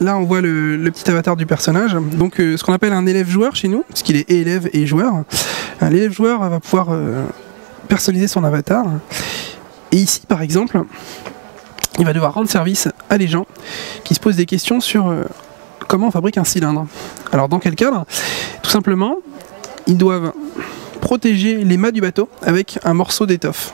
Là, on voit le petit avatar du personnage. Donc, ce qu'on appelle un élève-joueur chez nous, parce qu'il est et élève et joueur. L'élève-joueur va pouvoir personnaliser son avatar. Et ici, par exemple, il va devoir rendre service à des gens qui se posent des questions sur comment on fabrique un cylindre. Alors, dans quel cadre? Tout simplement, ils doivent protéger les mâts du bateau avec un morceau d'étoffe.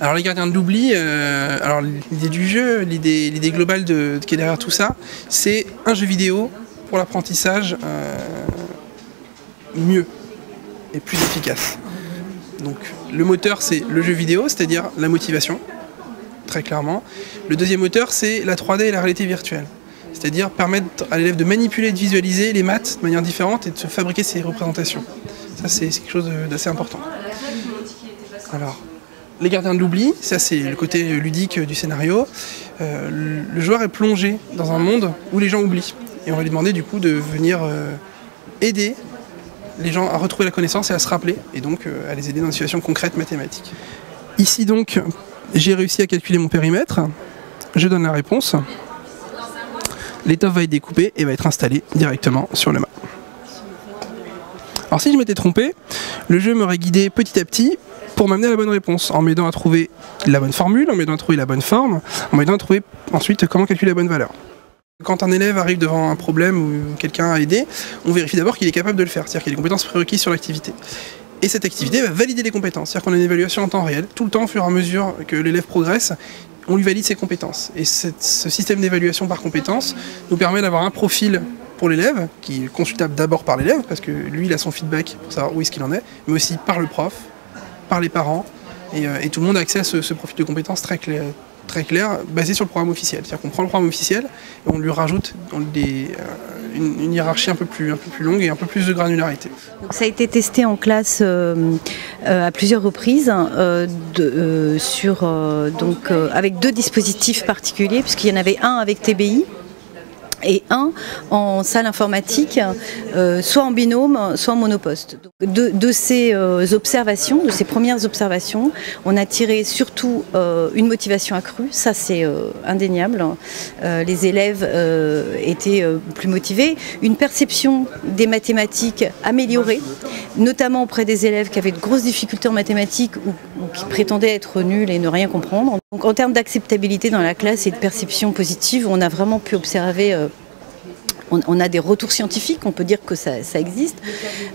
Alors les gardiens de l'oubli, alors l'idée du jeu, l'idée globale qui est derrière tout ça, c'est un jeu vidéo pour l'apprentissage mieux et plus efficace. Donc le moteur c'est le jeu vidéo, c'est-à-dire la motivation, très clairement. Le deuxième moteur c'est la 3D et la réalité virtuelle, c'est-à-dire permettre à l'élève de manipuler et de visualiser les maths de manière différente et de se fabriquer ses représentations. Ça c'est quelque chose d'assez important. Alors, les gardiens de l'oubli, ça c'est le côté ludique du scénario. Le joueur est plongé dans un monde où les gens oublient. Et on va lui demander du coup de venir aider les gens à retrouver la connaissance et à se rappeler, et donc à les aider dans une situation concrète mathématique. Ici donc, j'ai réussi à calculer mon périmètre. Je donne la réponse. L'étoffe va être découpée et va être installée directement sur le mât. Alors si je m'étais trompé, le jeu m'aurait guidé petit à petit pour m'amener à la bonne réponse, en m'aidant à trouver la bonne formule, en m'aidant à trouver la bonne forme, en m'aidant à trouver ensuite comment calculer la bonne valeur. Quand un élève arrive devant un problème ou quelqu'un à aider, on vérifie d'abord qu'il est capable de le faire, c'est-à-dire qu'il a les compétences prérequises sur l'activité. Et cette activité va valider les compétences, c'est-à-dire qu'on a une évaluation en temps réel, tout le temps au fur et à mesure que l'élève progresse, on lui valide ses compétences. Et ce système d'évaluation par compétences nous permet d'avoir un profil pour l'élève, qui est consultable d'abord par l'élève, parce que lui il a son feedback pour savoir où est-ce qu'il en est, mais aussi par le prof, par les parents, et tout le monde a accès à ce profil de compétences très clair, basé sur le programme officiel. C'est-à-dire qu'on prend le programme officiel et on lui rajoute une hiérarchie un peu plus longue et un peu plus de granularité. Donc ça a été testé en classe à plusieurs reprises, avec deux dispositifs particuliers, puisqu'il y en avait un avec TBI, et un en salle informatique, soit en binôme, soit en monoposte. De ces observations, de ces premières observations, on a tiré surtout une motivation accrue, ça c'est indéniable. Les élèves étaient plus motivés, une perception des mathématiques améliorée, notamment auprès des élèves qui avaient de grosses difficultés en mathématiques ou qui prétendaient être nuls et ne rien comprendre. Donc, en termes d'acceptabilité dans la classe et de perception positive, on a vraiment pu observer, on a des retours scientifiques, on peut dire que ça existe.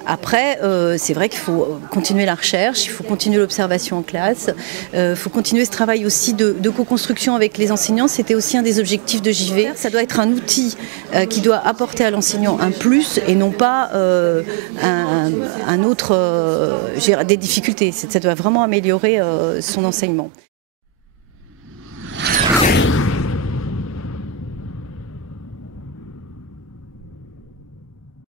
Après, c'est vrai qu'il faut continuer la recherche, il faut continuer l'observation en classe, il faut continuer ce travail aussi de co-construction avec les enseignants. C'était aussi un des objectifs de JV. Ça doit être un outil qui doit apporter à l'enseignant un plus et non pas des difficultés. Ça doit vraiment améliorer son enseignement.